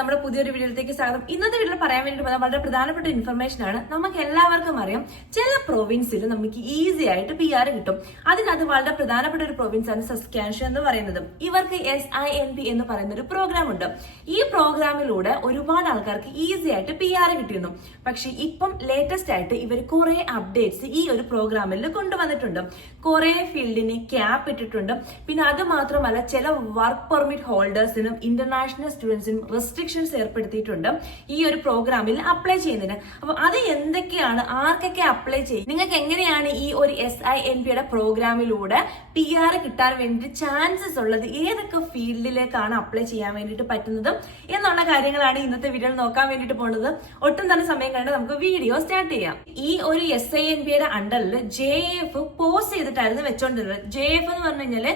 നമ്മുടെ പുതിയൊരു വീഡിയോയിലേക്ക് സ്വാഗതം. ഇന്നത്തെ വീഡിയോയിൽ പറയാൻ വേണ്ടി വളരെ പ്രധാനപ്പെട്ട ഇൻഫർമേഷൻ ആണ്. നമുക്ക് എല്ലാവർക്കും അറിയാം, ചില പ്രൊവിൻസിൽ നമുക്ക് ഈസി ആയിട്ട് PR കിട്ടും. അതിനകത്ത് വളരെ പ്രധാനപ്പെട്ട ഒരു പ്രൊവിൻസ് ആണ് സസ്കാൻഷൻ എന്ന് പറയുന്നത്. ഇവർക്ക് SINP എന്ന് പറയുന്ന ഒരു പ്രോഗ്രാം ഉണ്ട്. ഈ പ്രോഗ്രാമിലൂടെ ഒരുപാട് ആൾക്കാർക്ക് ഈസി ആയിട്ട് PR കിട്ടിയിരുന്നു. പക്ഷെ ഇപ്പം ലേറ്റസ്റ്റ് ആയിട്ട് ഇവർ കുറെ അപ്ഡേറ്റ്സ് ഈ ഒരു പ്രോഗ്രാമിൽ കൊണ്ടുവന്നിട്ടുണ്ട്. കുറെ ഫീൽഡിന് ക്യാപ്പ് ഇട്ടിട്ടുണ്ട്. പിന്നെ അത് മാത്രമല്ല, ചില വർക്ക് പെർമിറ്റ് ഹോൾഡേഴ്സിനും ഇന്റർനാഷണൽ സ്റ്റുഡൻസിനും റെസ്ട്രിക്ഷൻസ് ഏർപ്പെടുത്തിയിട്ടുണ്ട് ഈ ഒരു പ്രോഗ്രാമിൽ അപ്ലൈ ചെയ്യുന്നതിന്. അപ്പൊ അത് എന്തൊക്കെയാണ്, ആർക്കൊക്കെ അപ്ലൈ ചെയ്യും, നിങ്ങൾക്ക് എങ്ങനെയാണ് ഈ ഒരു SINPയുടെ പ്രോഗ്രാമിലൂടെ PR കിട്ടാൻ വേണ്ടി ചാൻസസ് ഉള്ളത്, ഏതൊക്കെ ഫീൽഡിലേക്കാണ് അപ്ലൈ ചെയ്യാൻ വേണ്ടിയിട്ട് പറ്റുന്നത് എന്നുള്ള കാര്യങ്ങളാണ് ഇന്നത്തെ വീഡിയോയിൽ നോക്കാൻ വേണ്ടിയിട്ട് പോകുന്നത്. ഒട്ടും തന്നെ സമയം കണ്ട് നമുക്ക് വീഡിയോ സ്റ്റാർട്ട് ചെയ്യാം. ഈ ഒരു SINPയുടെ അണ്ടറിൽ JF പോസ്റ്റ് ചെയ്തിട്ടായിരുന്നു വെച്ചോണ്ടിരുന്നത്. JF എന്ന് പറഞ്ഞു കഴിഞ്ഞാല്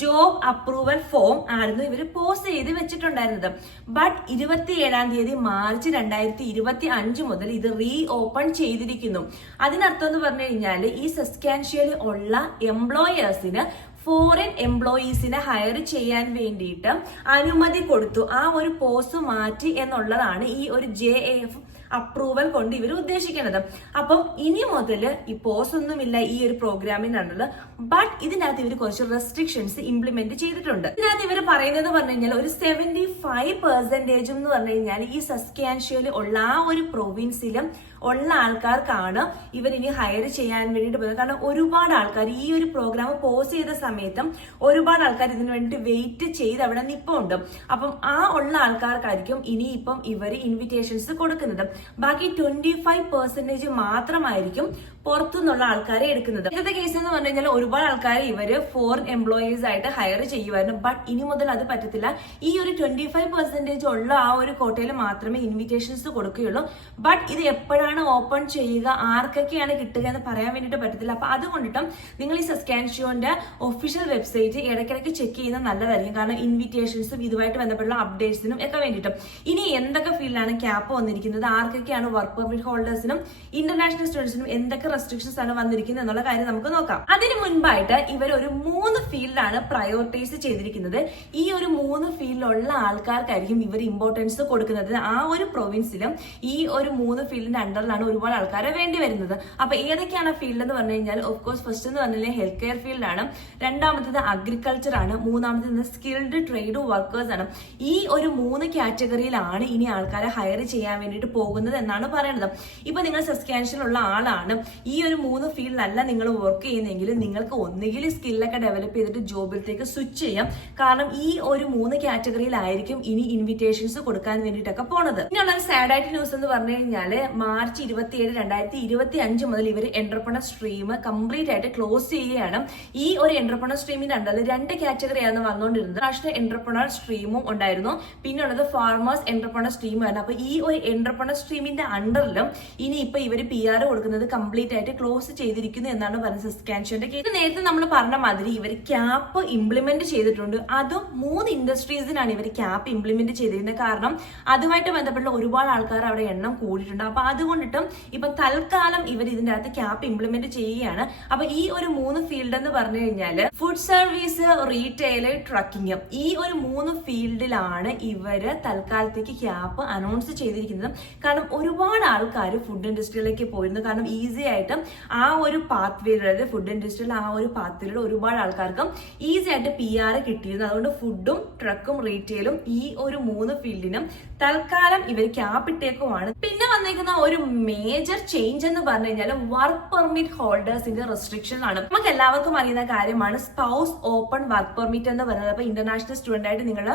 ജോബ് അപ്രൂവൽ ഫോം ആയിരുന്നു ഇവർ പോസ്റ്റ് ചെയ്ത് വെച്ചിട്ടുണ്ടായിരുന്നത്. ബട്ട് 27 മാർച്ച് 2025 മുതൽ ഇത് റീ ഓപ്പൺ ചെയ്തിരിക്കുന്നു. അതിനർത്ഥം എന്ന് പറഞ്ഞു കഴിഞ്ഞാൽ ഈ സസ്കാൻഷ്യയിൽ ഉള്ള എംപ്ലോയേഴ്സിന് ഫോറിൻ എംപ്ലോയീസിനെ ഹയർ ചെയ്യാൻ വേണ്ടിയിട്ട് അനുമതി കൊടുത്തു. ആ ഒരു പോസ്റ്റ് മാറ്റി എന്നുള്ളതാണ് ഈ ഒരു JF അപ്രൂവൽ കൊണ്ട് ഇവർ ഉദ്ദേശിക്കുന്നത്. അപ്പം ഇനി മുതൽ ഈ പോസ് ഒന്നുമില്ല ഈ ഒരു പ്രോഗ്രാമിനാണുള്ളത്. ബട്ട് ഇതിനകത്ത് ഇവർ കുറച്ച് റെസ്ട്രിക്ഷൻസ് ഇംപ്ലിമെന്റ് ചെയ്തിട്ടുണ്ട്. ഇതിനകത്ത് ഇവർ പറയുന്നത് പറഞ്ഞു കഴിഞ്ഞാൽ ഒരു 75% എന്ന് പറഞ്ഞു കഴിഞ്ഞാൽ ഈ സസ്കാൻഷ്യയിൽ ഉള്ള ആ ഒരു പ്രൊവിൻസിലും ഉള്ള ആൾക്കാർക്കാണ് ഇവർ ഇനി ഹയർ ചെയ്യാൻ വേണ്ടിയിട്ട് പോകുന്നത്. കാരണം ഒരുപാട് ആൾക്കാർ ഈ ഒരു പ്രോഗ്രാം പോസ് ചെയ്ത സമയത്തും ഒരുപാട് ആൾക്കാർ ഇതിനു വേണ്ടി വെയിറ്റ് ചെയ്ത് അവിടെ നിൽപ്പുണ്ട്. അപ്പം ആ ഉള്ള ആൾക്കാർക്കായിരിക്കും ഇനി ഇപ്പം ഇവർ ഇൻവിറ്റേഷൻസ് കൊടുക്കുന്നത്. ബാക്കി 25% മാത്രമായിരിക്കും പുറത്തുനിന്നുള്ള ആൾക്കാരെ എടുക്കുന്നത്. ഇന്നത്തെ കേസ് എന്ന് പറഞ്ഞു കഴിഞ്ഞാൽ ഒരുപാട് ആൾക്കാർ ഇവര് ഫോറിൻ എംപ്ലോയീസ് ആയിട്ട് ഹയർ ചെയ്യുമായിരുന്നു. ബട്ട് ഇനി മുതൽ അത് പറ്റത്തില്ല. ഈ ഒരു 25% ഉള്ള ആ ഒരു കോട്ടയിൽ മാത്രമേ ഇൻവിറ്റേഷൻസ് കൊടുക്കുകയുള്ളൂ. ബട്ട് ഇത് എപ്പോഴാണ് ഓപ്പൺ ചെയ്യുക, ആർക്കൊക്കെയാണ് കിട്ടുക എന്ന് പറയാൻ വേണ്ടിയിട്ട് പറ്റത്തില്ല. അപ്പൊ അതുകൊണ്ടിട്ടും നിങ്ങൾ ഈ സസ്കാൻഷ്യോന്റെ ഒഫീഷ്യൽ വെബ്സൈറ്റ് ഇടയ്ക്കിടയ്ക്ക് ചെക്ക് ചെയ്യുന്നത് നല്ലതായിരിക്കും. കാരണം ഇൻവിറ്റേഷൻസും ഇതുമായിട്ട് ബന്ധപ്പെട്ടുള്ള അപ്ഡേറ്റ്സിനും ഒക്കെ വേണ്ടിയിട്ടും. ഇനി എന്തൊക്കെ ഫീൽഡിലാണ് ക്യാപ്പ് വന്നിരിക്കുന്നത്, ആർക്കൊക്കെയാണ് വർക്ക് പെർമിറ്റ് ഹോൾഡേഴ്സിനും ഇന്റർനാഷണൽ സ്റ്റുഡൻസിനും എന്തൊക്കെ റെസ്ട്രിക്ഷൻസ് ആണ് വന്നിരിക്കുന്നത് എന്നുള്ള കാര്യം നമുക്ക് നോക്കാം. അതിന് മുൻപായിട്ട് ഇവർ ഒരു 3 ഫീൽഡാണ് പ്രയോറിറ്റൈസ് ചെയ്തിരിക്കുന്നത്. ഈ ഒരു 3 ഫീൽഡിലുള്ള ആൾക്കാർക്കായിരിക്കും ഇവർ ഇമ്പോർട്ടൻസ് കൊടുക്കുന്നത്. ആ ഒരു പ്രൊവിൻസിലും ഈ ഒരു 3 ഫീൽഡിന്റെ അണ്ടറിലാണ് ഒരുപാട് ആൾക്കാരെ വേണ്ടി വരുന്നത്. അപ്പൊ ഏതൊക്കെയാണ് ഫീൽഡ് എന്ന് പറഞ്ഞു കഴിഞ്ഞാൽ, ഓഫ് കോഴ്സ് ഫസ്റ്റ് എന്ന് പറഞ്ഞാൽ ഹെൽത്ത് കെയർ ഫീൽഡാണ്, രണ്ടാമത്തേത് അഗ്രികൾച്ചർ ആണ്, മൂന്നാമത്തേത് സ്കിൽഡ് ട്രേഡ് വർക്കേഴ്സ് ആണ്. ഈ ഒരു 3 കാറ്റഗറിയിലാണ് ഇനി ആൾക്കാരെ ഹയർ ചെയ്യാൻ വേണ്ടിയിട്ട് പോകുന്നത് എന്നാണ് പറയുന്നത്. ഇപ്പൊ നിങ്ങൾ സസ്കാൻഷനിലുള്ള ആളാണ്, ഈ ഒരു 3 ഫീൽഡിലല്ല നിങ്ങൾ വർക്ക് ചെയ്യുന്നെങ്കിൽ നിങ്ങൾക്ക് ഒന്നുകിൽ സ്കില്ലൊക്കെ ഡെവലപ്പ് ചെയ്തിട്ട് ജോബിലത്തേക്ക് സ്വിച്ച് ചെയ്യാം. കാരണം ഈ ഒരു 3 കാറ്റഗറിയിലായിരിക്കും ഇനി ഇൻവിറ്റേഷൻസ് കൊടുക്കാൻ വേണ്ടിയിട്ടൊക്കെ പോണത്. ഇനിയുള്ള സാഡ് ആയിട്ട് ന്യൂസ് എന്ന് പറഞ്ഞു കഴിഞ്ഞാല് മാർച്ച് 27, 2025 മുതൽ ഇവർ എന്റർപ്രണർ സ്ട്രീം കംപ്ലീറ്റ് ആയിട്ട് ക്ലോസ് ചെയ്യുകയാണ്. ഈ ഒരു എന്റർപ്രണർ സ്ട്രീമിന്റെ അണ്ടറിൽ 2 കാറ്റഗറിയാണ് വന്നുകൊണ്ടിരുന്നത്. നാഷണൽ എന്റർപ്രണർ സ്ട്രീമും ഉണ്ടായിരുന്നു, പിന്നെ ഉള്ളത് ഫാർമേഴ്സ് എന്റർപ്രണർ സ്ട്രീം ആയിരുന്നു. അപ്പൊ ഈ ഒരു എന്റർപ്രണർ സ്ട്രീമിന്റെ അണ്ടറിലും ഇനി ഇപ്പൊ ഇവർ PR കൊടുക്കുന്നത് കംപ്ലീറ്റ് ആയിട്ട് ക്ലോസ് ചെയ്തിരിക്കുന്നു എന്നാണ് പറയുന്നത് സസ്കാൻഷ്യന്റെ കേസ്. നേരത്തെ നമ്മൾ പറഞ്ഞ മാതിരി ഇവർ ക്യാപ്പ് ഇംപ്ലിമെന്റ് ചെയ്തിട്ടുണ്ട്. അതും 3 ഇൻഡസ്ട്രീസിനാണ് ഇവർ ക്യാപ്പ് ഇംപ്ലിമെന്റ് ചെയ്തിരുന്നത്. കാരണം അതുമായിട്ട് ബന്ധപ്പെട്ട ഒരുപാട് ആൾക്കാർ അവിടെ എണ്ണം കൂടിയിട്ടുണ്ട്. അപ്പൊ അതുകൊണ്ടിട്ടും ഇപ്പൊ തൽക്കാലം ഇവർ ഇതിന്റെ അകത്ത് ക്യാപ്പ് ഇംപ്ലിമെന്റ് ചെയ്യുകയാണ്. അപ്പൊ ഈ ഒരു 3 ഫീൽഡ് എന്ന് പറഞ്ഞു കഴിഞ്ഞാല് ഫുഡ് സർവീസ്, റീറ്റെയില്, ട്രക്കിംഗ്, ഈ ഒരു 3 ഫീൽഡിലാണ് ഇവര് തൽക്കാലത്തേക്ക് ക്യാപ്പ് അനൗൺസ് ചെയ്തിരിക്കുന്നത്. കാരണം ഒരുപാട് ആൾക്കാർ ഫുഡ് ഇൻഡസ്ട്രിയിലേക്ക് പോയിരുന്നു. കാരണം ഈസി ആയിട്ട് ആ ഒരു പാത്വേയിൽ, അതായത് ഫുഡ് ഇൻഡസ്ട്രിയിൽ ആ ഒരു പാത്വേയിൽ ഒരുപാട് ആൾക്കാർക്കും ഈസി ആയിട്ട് PR കിട്ടിയിരുന്നു. അതുകൊണ്ട് ഫുഡും ട്രക്കും റീറ്റെയിലും ഈ ഒരു 3 ഫീൽഡിനും തൽക്കാലം ഇവർ ക്യാപ്പ് ഇട്ടേക്കുമാണ്. പിന്നെ വന്നേക്കുന്ന ഒരു മേജർ ചേഞ്ച് എന്ന് പറഞ്ഞു കഴിഞ്ഞാൽ വർക്ക് പെർമിറ്റ് ഹോൾഡേഴ്സിന്റെ റെസ്ട്രിക്ഷൻ ആണ്. നമുക്ക് എല്ലാവർക്കും അറിയുന്ന കാര്യമാണ് സ്പൗസ് ഓപ്പൺ വർക്ക് പെർമിറ്റ് എന്ന് പറയുന്നത്. അപ്പൊ ഇന്റർനാഷണൽ സ്റ്റുഡന്റ് ആയിട്ട് നിങ്ങൾ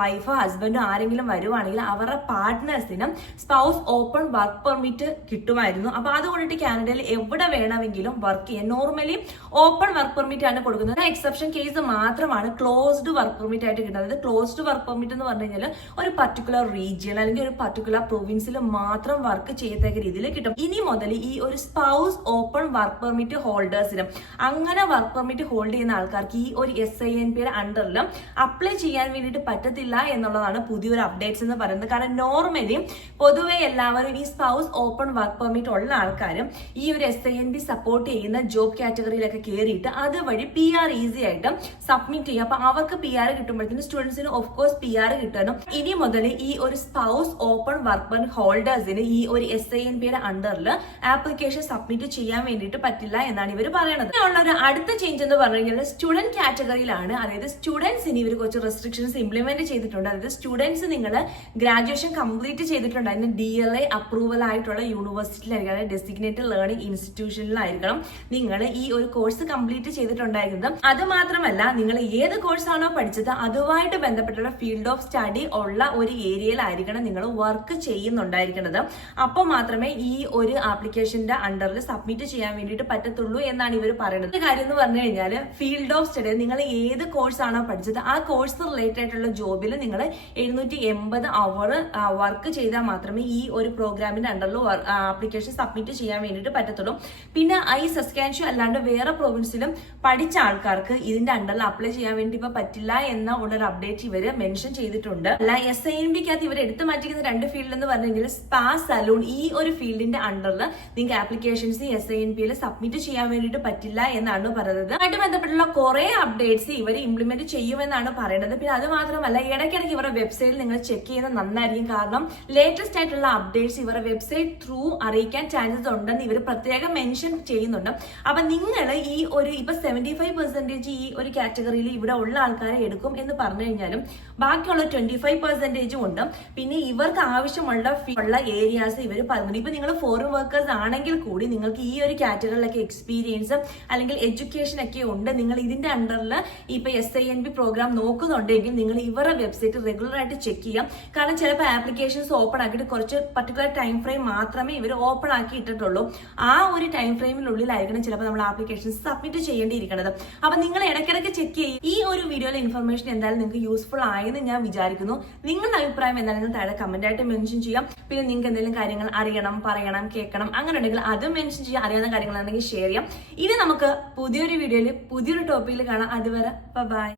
വൈഫോ ഹസ്ബൻഡോ ആരെങ്കിലും വരുവാണെങ്കിൽ അവരുടെ പാർട്ട്നേഴ്സിനും സ്പൗസ് ഓപ്പൺ വർക്ക് പെർമിറ്റ് കിട്ടുമായിരുന്നു. അപ്പൊ അതുകൊണ്ടിട്ട് കാനഡയിൽ എവിടെ വേണമെങ്കിലും വർക്ക് ചെയ്യാൻ നോർമലി ഓപ്പൺ വർക്ക് പെർമിറ്റ് ആണ് കൊടുക്കുന്നത്. എക്സെപ്ഷൻ കേസ് മാത്രമാണ് ക്ലോസ്ഡ് വർക്ക് പെർമിറ്റ് ആയിട്ട് കിട്ടുന്നത്. ക്ലോസ്ഡ് വർക്ക് പെർമിറ്റ് എന്ന് പറഞ്ഞു കഴിഞ്ഞാൽ ഒരു പർട്ടിക്കുലർ റീജിയൻ അല്ലെങ്കിൽ ഒരു പർട്ടിക്കുലർ പ്രൊവിൻസിൽ മാത്രം വർക്ക് ചെയ്യത്തക്ക രീതിയിൽ കിട്ടും. ഇനി മുതൽ ഈ ഒരു സ്പൗസ് ഓപ്പൺ വർക്ക് പെർമിറ്റ് ഹോൾഡേഴ്സിനും അങ്ങനെ വർക്ക് പെർമിറ്റ് ഹോൾഡ് ചെയ്യുന്ന ആൾക്കാർക്ക് ഈ ഒരു SINPയുടെ അണ്ടറിലും അപ്ലൈ ചെയ്യാൻ വേണ്ടിയിട്ട് പറ്റത്തില്ല എന്നുള്ളതാണ് പുതിയൊരു അപ്ഡേറ്റ്സ് എന്ന് പറയുന്നത്. കാരണം നോർമലി പൊതുവെ എല്ലാവരും ഈ സ്പൗസ് ഓപ്പൺ വർക്ക് പെർമിറ്റ് ഉള്ള ആൾക്കാരും ഈ ഒരു SINB സപ്പോർട്ട് ചെയ്യുന്ന ജോബ് കാറ്റഗറിയിലൊക്കെ കയറിയിട്ട് അതുവഴി PR ഈസി ആയിട്ട് സബ്മിറ്റ് ചെയ്യും. അപ്പൊ അവർക്ക് PR കിട്ടുമ്പോഴത്തേനും സ്റ്റുഡൻസിന് ഓഫ് കോഴ്സ് PR കിട്ടാനും ഇനി മുതൽ ഈ ഒരു സ്പൗസ് ഓപ്പൺ വർക്ക് പെർമിറ്റ് ഹോൾഡേഴ്സിന് ഈ ഒരു SINB അണ്ടറിൽ ആപ്ലിക്കേഷൻ സബ്മിറ്റ് ചെയ്യാൻ വേണ്ടിയിട്ട് പറ്റില്ല എന്നാണ് ഇവർ പറയുന്നത്. ഉള്ള ഒരു അടുത്ത ചേഞ്ച് എന്ന് പറഞ്ഞു കഴിഞ്ഞാൽ സ്റ്റുഡന്റ് കാറ്റഗറിയിലാണ്. അതായത് സ്റ്റുഡൻസിന് ഇവർ കുറച്ച് റെസ്ട്രിക്ഷൻസ് ഇംപ്ലിമെന്റ് ചെയ്തിട്ടുണ്ട്. അതായത് സ്റ്റുഡൻസ് നിങ്ങൾ ഗ്രാജുവേഷൻ കംപ്ലീറ്റ് ചെയ്തിട്ടുണ്ട്, അതിന് DLA അപ്രൂവൽ ആയിട്ടുള്ള യൂണിവേഴ്സിറ്റിയിലായിരിക്കണം, അതായത് ഡെസിഗ്നേറ്റഡ് ലേണിംഗ് ഇൻസ്റ്റിറ്റ്യൂഷനിലായിരിക്കണം നിങ്ങൾ ഈ ഒരു കോഴ്സ് കംപ്ലീറ്റ് ചെയ്തിട്ടുണ്ടായിരുന്നത്. അത് മാത്രമല്ല നിങ്ങൾ ഏത് കോഴ്സാണോ പഠിച്ചത് അതുമായിട്ട് ബന്ധപ്പെട്ടുള്ള ഫീൽഡ് ഓഫ് സ്റ്റഡി ഉള്ള ഒരു ഏരിയയിലായിരിക്കണം നിങ്ങൾ വർക്ക് ചെയ്യുന്നുണ്ടായിരിക്കുന്നത്. അപ്പോൾ മാത്രമേ ഈ ഒരു ആപ്ലിക്കേഷന്റെ അണ്ടറിൽ സബ്മിറ്റ് ചെയ്യാൻ വേണ്ടിയിട്ട് പറ്റത്തുള്ളൂ എന്നാണ് ഇവർ പറയുന്നത്. കാര്യം എന്ന് പറഞ്ഞു കഴിഞ്ഞാൽ ഫീൽഡ് ഓഫ് സ്റ്റഡി നിങ്ങൾ ഏത് കോഴ്സ് ആണോ പഠിച്ചത് ആ കോഴ്സ് റിലേറ്റഡ് ആയിട്ടുള്ള ജോബിൽ നിങ്ങൾ 780 അവർ വർക്ക് ചെയ്താൽ മാത്രമേ ഈ ഒരു പ്രോഗ്രാമിന്റെ അണ്ടറിൽ ആപ്ലിക്കേഷൻ സബ്മിറ്റ് ചെയ്യാൻ വേണ്ടിയിട്ട് പറ്റത്തുള്ളൂ. പിന്നെ ഈ സസ്കാൻഷ്യൂ അല്ലാണ്ട് വേറെ പ്രൊവിൻസിലും പഠിച്ച ആൾക്കാർക്ക് ഇതിന്റെ അണ്ടറിൽ അപ്ലൈ ചെയ്യാൻ വേണ്ടി ഇപ്പൊ പറ്റില്ല എന്ന ഉള്ളൊരു അപ്ഡേറ്റ് ഇവര് മെൻഷൻ ചെയ്തിട്ടുണ്ട്. അല്ല SINBക്കകത്ത് ഇവർ എടുത്തു മാറ്റിക്കുന്ന 2 ഫീൽഡ് എന്ന് പറഞ്ഞു കഴിഞ്ഞാൽ സ്പാ, സലൂൺ, ഈ ഒരു ഫീൽഡിന്റെ അണ്ടറിൽ നിങ്ങൾക്ക് ആപ്ലിക്കേഷൻസ് SINBയിൽ സബ്മിറ്റ് ചെയ്യാൻ വേണ്ടിയിട്ട് പറ്റില്ല എന്നാണ് പറയുന്നത്. ആയിട്ട് ബന്ധപ്പെട്ടുള്ള കുറെ അപ്ഡേറ്റ്സ് ഇവർ ഇംപ്ലിമെന്റ് ചെയ്യുമെന്നാണ് പറയുന്നത്. പിന്നെ അത് മാത്രമല്ല ഇടയ്ക്കിടയ്ക്ക് ഇവരുടെ വെബ്സൈറ്റിൽ നിങ്ങൾ ചെക്ക് ചെയ്യുന്നത് നന്നായിരിക്കും. കാരണം ലേറ്റസ്റ്റ് ആയിട്ടുള്ള അപ്ഡേറ്റ്സ് ഇവരുടെ വെബ്സൈറ്റ് ത്രൂ അറിയിക്കാൻ ചാൻസസ് ഉണ്ടെന്ന് ഇവർ പ്രത്യേകം മെൻഷൻ ചെയ്യുന്നുണ്ട്. അപ്പൊ നിങ്ങൾ ഈ ഒരു ഇപ്പൊ 75% ഈ ഒരു കാറ്റഗറിയിൽ ഇവിടെ ഉള്ള ആൾക്കാരെ എടുക്കും എന്ന് പറഞ്ഞു കഴിഞ്ഞാലും ബാക്കിയുള്ള 25% ഉണ്ട്. പിന്നെ ഇവർക്ക് ആവശ്യമുള്ള ഏരിയാസ് ഇവർ പറയുന്നത്. ഇപ്പൊ നിങ്ങൾ ഫോറിൻ വർക്കേഴ്സ് ആണെങ്കിൽ കൂടി നിങ്ങൾക്ക് ഈ ഒരു കാറ്റഗറിയിലൊക്കെ എക്സ്പീരിയൻസ് അല്ലെങ്കിൽ എഡ്യൂക്കേഷൻ ഒക്കെ ഉണ്ട്, നിങ്ങൾ ഇതിന്റെ അണ്ടറിൽ ഇപ്പൊ SINB പ്രോഗ്രാം നോക്കുന്നുണ്ടെങ്കിൽ നിങ്ങൾ ഇവരുടെ വെബ്സൈറ്റ് റെഗുലർ ആയിട്ട് ചെക്ക് ചെയ്യാം. കാരണം ചിലപ്പോൾ ആപ്ലിക്കേഷൻസ് ഓപ്പൺ ആക്കിയിട്ട് കുറച്ച് പർട്ടിക്കുലർ ടൈം ഫ്രെയിം മാത്രമേ ഇവർ ഓപ്പൺ ആക്കി ഇട്ടിട്ടുള്ളൂ. ആ ഒരു ടൈം ഫ്രെയിമിനുള്ളിലായിരിക്കണം ചിലപ്പോൾ നമ്മൾ ആപ്ലിക്കേഷൻസ് സബ്മിറ്റ് ചെയ്യേണ്ടിയിരിക്കുന്നത്. അപ്പൊ നിങ്ങൾ ഇടയ്ക്കിടയ്ക്ക് ചെക്ക് ചെയ്യും. ഈ ഒരു വീഡിയോയിലെ ഇൻഫർമേഷൻ എന്തായാലും നിങ്ങൾക്ക് യൂസ്ഫുൾ ആയെന്ന് ഞാൻ വിചാരിക്കുന്നു. നിങ്ങളുടെ അഭിപ്രായം എന്തായാലും താഴെ കമന്റ് ആയിട്ട് മെൻഷൻ ചെയ്യാം. പിന്നെ നിങ്ങൾക്ക് എന്തെങ്കിലും കാര്യങ്ങൾ അറിയണം, പറയണം, കേൾക്കണം അങ്ങനെ ഉണ്ടെങ്കിൽ അത് മെൻഷൻ ചെയ്യാം. അറിയാവുന്ന കാര്യങ്ങളാണെങ്കിൽ ഷെയർ ചെയ്യാം. ഇനി നമുക്ക് പുതിയൊരു വീഡിയോയിൽ പുതിയൊരു ടോപ്പിക്കിൽ കാണാം. അതുവരെ ബൈ.